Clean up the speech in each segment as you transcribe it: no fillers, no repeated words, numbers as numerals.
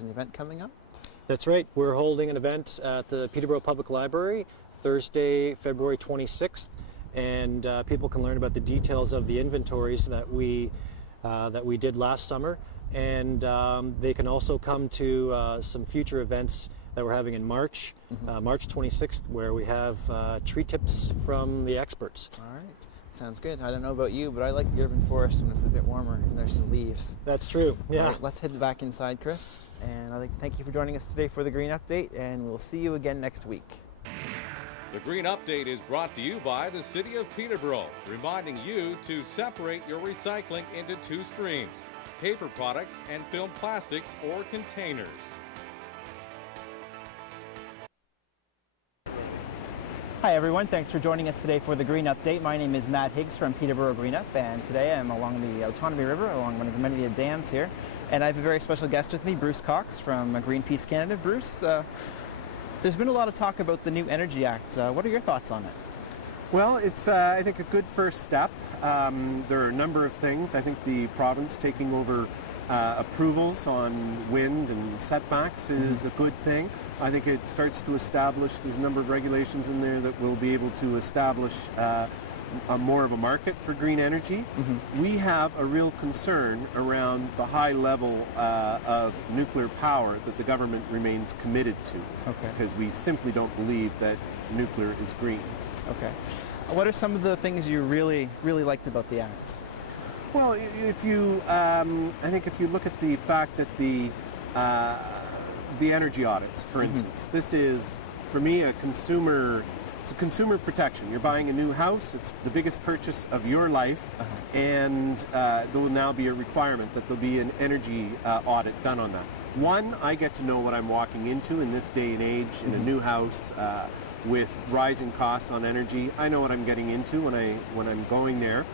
an event coming up? That's right. We're holding an event at the Peterborough Public Library Thursday, February 26th, and people can learn about the details of the inventories that we did last summer, and they can also come to some future events that we're having in March, March 26th, where we have tree tips from the experts. All right. Sounds good. I don't know about you, but I like the urban forest when it's a bit warmer and there's some leaves. That's true, yeah. All right, let's head back inside, Chris. And I'd like to thank you for joining us today for the Green Update, and we'll see you again next week. The Green Update is brought to you by the City of Peterborough, reminding you to separate your recycling into two streams: paper products and film plastics or containers. Hi everyone, thanks for joining us today for the Green Update. My name is Matt Higgs from Peterborough Green Up, and today I'm along the Autonomy River, along one of the many dams here. And I have a very special guest with me, Bruce Cox from Greenpeace Canada. Bruce, there's been a lot of talk about the new Energy Act. What are your thoughts on it? Well, it's, I think, a good first step. There are a number of things. I think the province taking over approvals on wind and setbacks is a good thing. I think it starts to establish, there's a number of regulations in there that will be able to establish more of a market for green energy. We have a real concern around the high level of nuclear power that the government remains committed to, because we simply don't believe that nuclear is green. Okay. What are some of the things you really liked about the Act? Well, if you, I think if you look at the fact that the energy audits, for instance, this is, for me, it's a consumer protection. You're buying a new house, it's the biggest purchase of your life, and there will now be a requirement that there'll be an energy audit done on that. One, I get to know what I'm walking into in this day and age in a new house with rising costs on energy. I know what I'm getting into when I'm going there.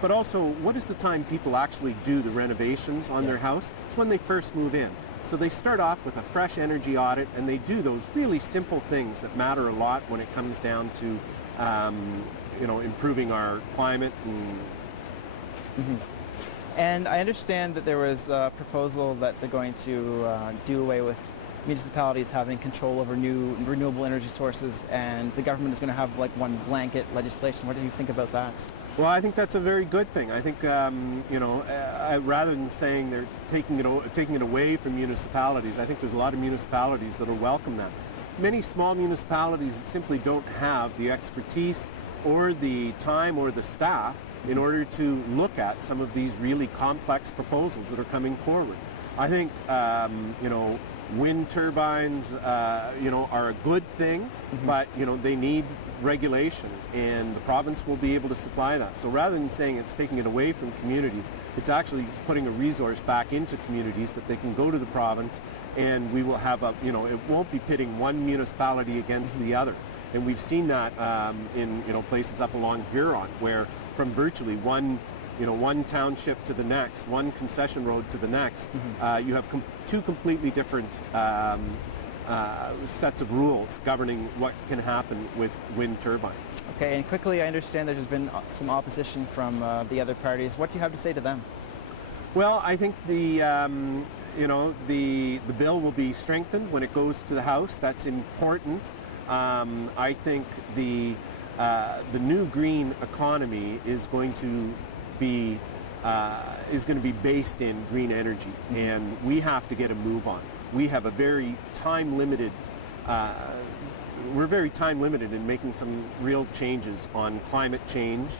But also, what is the time people actually do the renovations on their house? It's when they first move in. So they start off with a fresh energy audit, and they do those really simple things that matter a lot when it comes down to improving our climate. And I understand that there was a proposal that they're going to do away with municipalities having control over new renewable energy sources, and the government is going to have like one blanket legislation. What do you think about that? Well, I think that's a very good thing. I think, rather than saying they're taking it away from municipalities, I think there's a lot of municipalities that will welcome that. Many small municipalities simply don't have the expertise or the time or the staff in order to look at some of these really complex proposals that are coming forward. I think, wind turbines, are a good thing, but, they need regulation, and the province will be able to supply that. So rather than saying it's taking it away from communities, it's actually putting a resource back into communities that they can go to the province, and we will have it won't be pitting one municipality against the other. And we've seen that in, places up along Huron, where from virtually one township to the next, one concession road to the next, you have two completely different sets of rules governing what can happen with wind turbines. Okay, and quickly, I understand there's been some opposition from the other parties. What do you have to say to them? Well, I think the bill will be strengthened when it goes to the House. That's important. I think the new green economy is going to be based in green energy, and we have to get a move on. We have a very time-limited, we're very time-limited in making some real changes on climate change,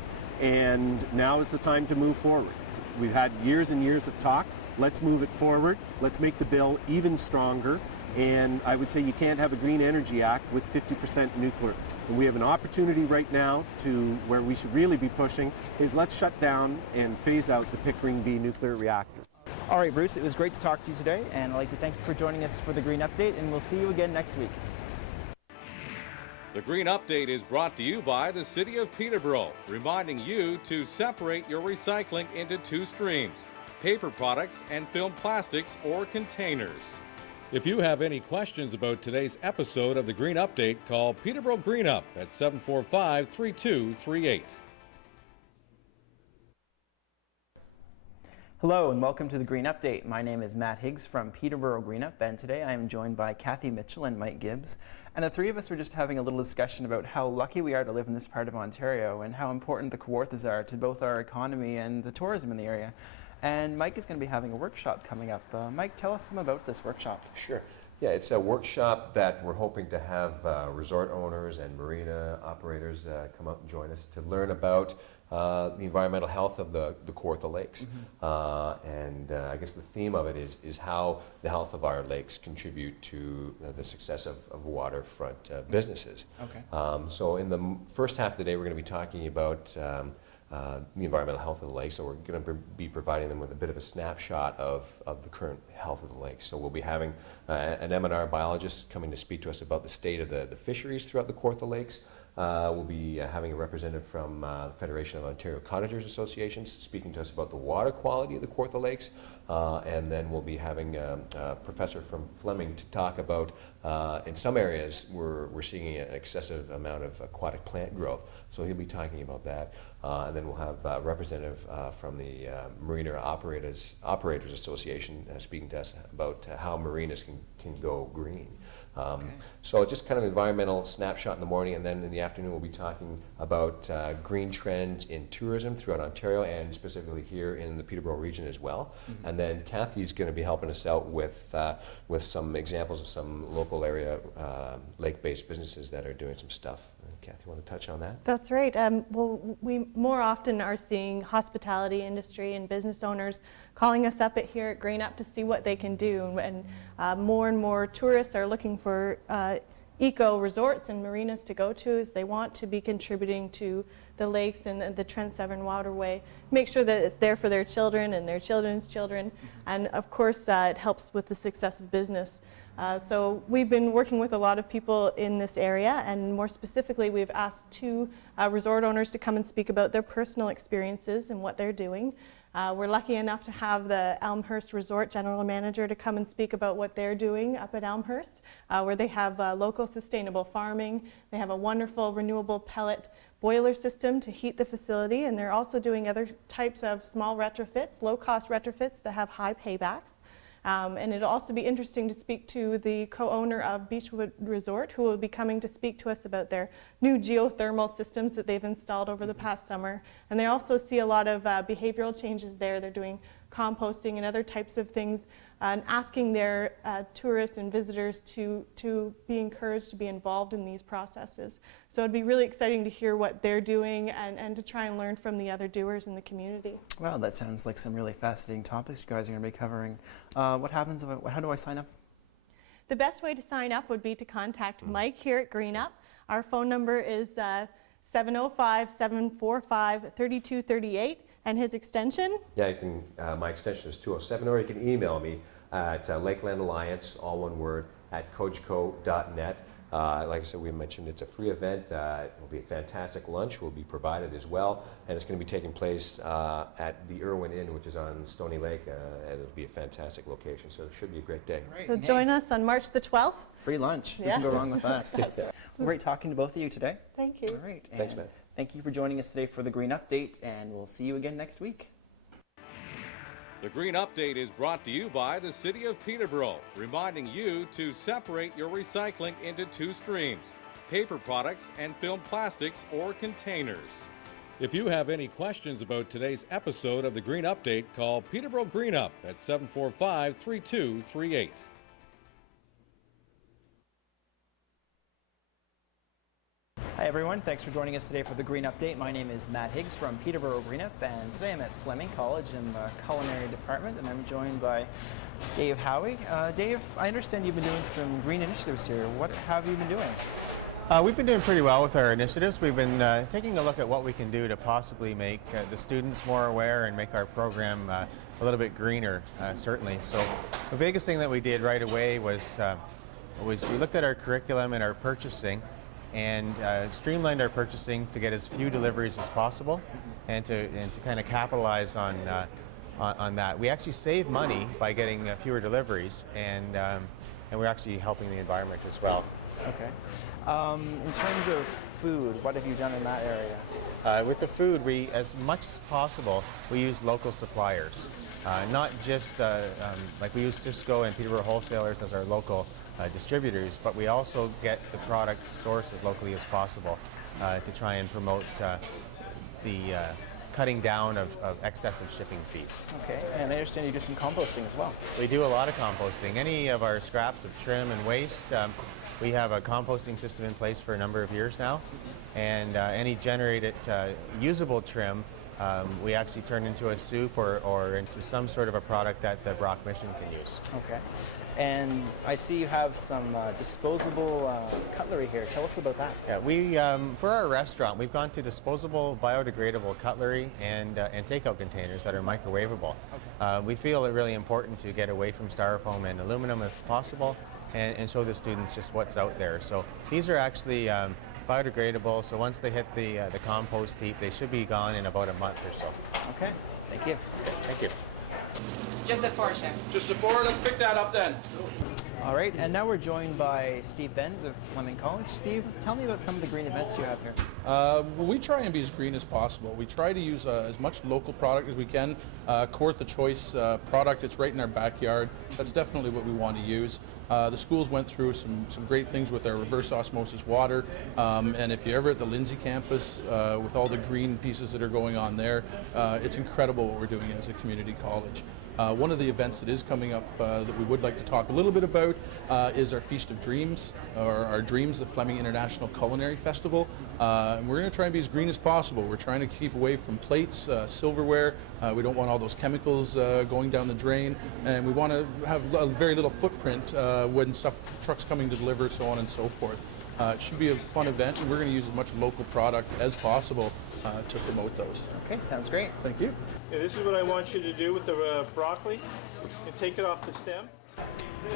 and now is the time to move forward. We've had years and years of talk. Let's move it forward. Let's make the bill even stronger, and I would say you can't have a Green Energy Act with 50% nuclear. And we have an opportunity right now to, where we should really be pushing, is let's shut down and phase out the Pickering B nuclear reactors. All right, Bruce, it was great to talk to you today, and I'd like to thank you for joining us for the Green Update, and we'll see you again next week. The Green Update is brought to you by the City of Peterborough, reminding you to separate your recycling into two streams: paper products and film plastics or containers. If you have any questions about today's episode of the Green Update, call Peterborough Green Up at 745-3238. Hello and welcome to the Green Update. My name is Matt Higgs from Peterborough Greenup, and today I am joined by Kathy Mitchell and Mike Gibbs. And the three of us were just having a little discussion about how lucky we are to live in this part of Ontario and how important the Kawarthas are to both our economy and the tourism in the area. And Mike is going to be having a workshop coming up. Mike, tell us some about this workshop. Sure. Yeah, it's a workshop that we're hoping to have resort owners and marina operators come out and join us to learn about the environmental health of the Kawartha Lakes. I guess the theme of it is how the health of our lakes contribute to the success of waterfront businesses. Okay. So in the first half of the day, we're going to be talking about the environmental health of the lake. So we're going to be providing them with a bit of a snapshot of the current health of the lake. So we'll be having an M&R biologist coming to speak to us about the state of the fisheries throughout the Kawartha Lakes. We'll be having a representative from the Federation of Ontario Cottagers Associations speaking to us about the water quality of the Kawartha Lakes. And then we'll be having a professor from Fleming to talk about, in some areas, we're seeing an excessive amount of aquatic plant growth. So he'll be talking about that. And then we'll have a representative from the Marina Operators Association speaking to us about how marinas can go green. So just kind of environmental snapshot in the morning, and then in the afternoon we'll be talking about green trends in tourism throughout Ontario and specifically here in the Peterborough region as well. And then Kathy's going to be helping us out with some examples of some local area lake-based businesses that are doing some stuff. Kathy, you want to touch on that? That's right. Well, we more often are seeing hospitality industry and business owners calling us up here at Greenup to see what they can do. And more tourists are looking for eco resorts and marinas to go to, as they want to be contributing to the lakes and the Trent Severn Waterway. Make sure that it's there for their children and their children's children. And of course, it helps with the success of business. So we've been working with a lot of people in this area, and more specifically, we've asked two resort owners to come and speak about their personal experiences and what they're doing. We're lucky enough to have the Elmhurst Resort General Manager to come and speak about what they're doing up at Elmhurst, where they have local sustainable farming. They have a wonderful renewable pellet boiler system to heat the facility, and they're also doing other types of small retrofits, low-cost retrofits that have high paybacks. And it'll also be interesting to speak to the co-owner of Beechwood Resort, who will be coming to speak to us about their new geothermal systems that they've installed over the past summer. And they also see a lot of behavioral changes there. They're doing composting and other types of things, and asking their tourists and visitors to be encouraged to be involved in these processes. So it'd be really exciting to hear what they're doing and to try and learn from the other doers in the community. Well, that sounds like some really fascinating topics you guys are going to be covering. What happens? How do I sign up? The best way to sign up would be to contact Mike here at Greenup. Our phone number is 705-745-3238, and his extension? Yeah, you can. My extension is 207, or you can email me at Lakeland Alliance, all one word, at coachco.net. Like I said, we mentioned it's a free event. It will be a fantastic lunch will be provided as well, and it's going to be taking place at the Irwin Inn, which is on Stony Lake, and it'll be a fantastic location, so it should be a great day. Great. So join us on March the 12th. Free lunch. Yeah. You can go wrong with that. Great talking to both of you today. Thank you. All right. Thanks, and man. Thank you for joining us today for the Green Update, and we'll see you again next week. The Green Update is brought to you by the City of Peterborough, reminding you to separate your recycling into two streams: paper products and film plastics or containers. If you have any questions about today's episode of the Green Update, call Peterborough Green Up at 745-3238. Hi everyone, thanks for joining us today for the Green Update. My name is Matt Higgs from Peterborough Greenup, and today I'm at Fleming College in the Culinary Department, and I'm joined by Dave Howie. Dave, I understand you've been doing some green initiatives here. What have you been doing? We've been doing pretty well with our initiatives. We've been taking a look at what we can do to possibly make the students more aware and make our program a little bit greener, certainly. So the biggest thing that we did right away was we looked at our curriculum and our purchasing, and streamlined our purchasing to get as few deliveries as possible, and to kind of capitalize on that. We actually save money by getting fewer deliveries, and we're actually helping the environment as well. Okay. In terms of food, what have you done in that area? With the food, we, as much as possible, we use local suppliers. not just like we use Cisco and Peterborough wholesalers as our local distributors, but we also get the product sourced as locally as possible to try and promote the cutting down of excessive shipping fees. Okay, and I understand you do some composting as well. We do a lot of composting. Any of our scraps of trim and waste, we have a composting system in place for a number of years now, and any generated usable trim we actually turn into a soup or into some sort of a product that the Brock Mission can use. Okay. And I see you have some disposable cutlery here. Tell us about that. Yeah, we for our restaurant, we've gone to disposable, biodegradable cutlery and takeout containers that are microwavable. Okay. We feel it really important to get away from styrofoam and aluminum if possible, and show the students just what's out there. So these are actually biodegradable. So once they hit the compost heap, they should be gone in about a month or so. Okay. Thank you. Thank you. Just the 4, Chef. Just the 4, let's pick that up then. All right, and now we're joined by Steve Benz of Fleming College. Steve, tell me about some of the green events you have here. Well, we try and be as green as possible. We try to use as much local product as we can. Kawartha Choice product, it's right in our backyard. That's definitely what we want to use. The schools went through some great things with our reverse osmosis water, and if you're ever at the Lindsay campus with all the green pieces that are going on there, it's incredible what we're doing as a community college. One of the events that is coming up that we would like to talk a little bit about is our Feast of Dreams, or our Dreams, the Fleming International Culinary Festival. And we're going to try and be as green as possible. We're trying to keep away from plates, silverware. We don't want all those chemicals going down the drain, and we want to have a very little footprint when trucks coming to deliver, so on and so forth. It should be a fun event, and we're going to use as much local product as possible to promote those. Okay, sounds great. Thank you. Okay, this is what I want you to do with the broccoli, and take it off the stem.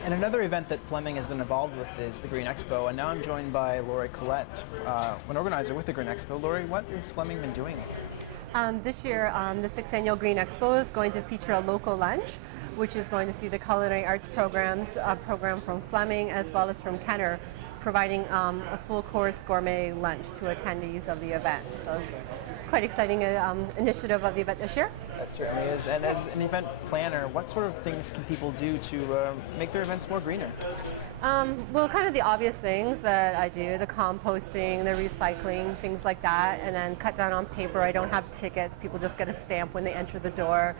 And another event that Fleming has been involved with is the Green Expo, and now I'm joined by Lori Collette, an organizer with the Green Expo. Lori, what has Fleming been doing? This year, the 6th Annual Green Expo is going to feature a local lunch, which is going to see the culinary arts programs, a program from Fleming as well as from Kenner, providing a full course gourmet lunch to attendees of the event. So it's quite exciting initiative of the event this year. That certainly is. And as an event planner, what sort of things can people do to make their events more greener? Well, kind of the obvious things that I do, the composting, the recycling, things like that, and then cut down on paper. I don't have tickets. People just get a stamp when they enter the door.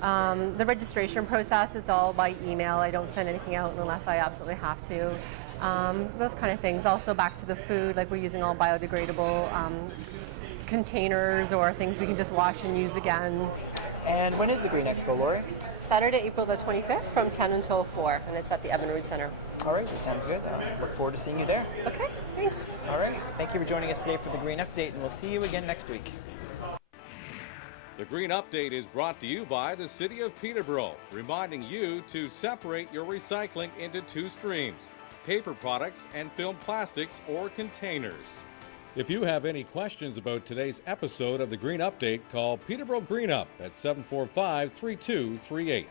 The registration process, it's all by email. I don't send anything out unless I absolutely have to. Those kind of things. Also back to the food, like we're using all biodegradable containers or things we can just wash and use again. And when is the Green Expo, Lori? Saturday, April the 25th from 10 until 4, and it's at the Evan Rood Center. All right, that sounds good. Look forward to seeing you there. Okay, thanks. All right, thank you for joining us today for the Green Update, and we'll see you again next week. The Green Update is brought to you by the City of Peterborough, reminding you to separate your recycling into 2 streams: paper products and film plastics or containers. If you have any questions about today's episode of the Green Update, call Peterborough Green Up at 745-3238.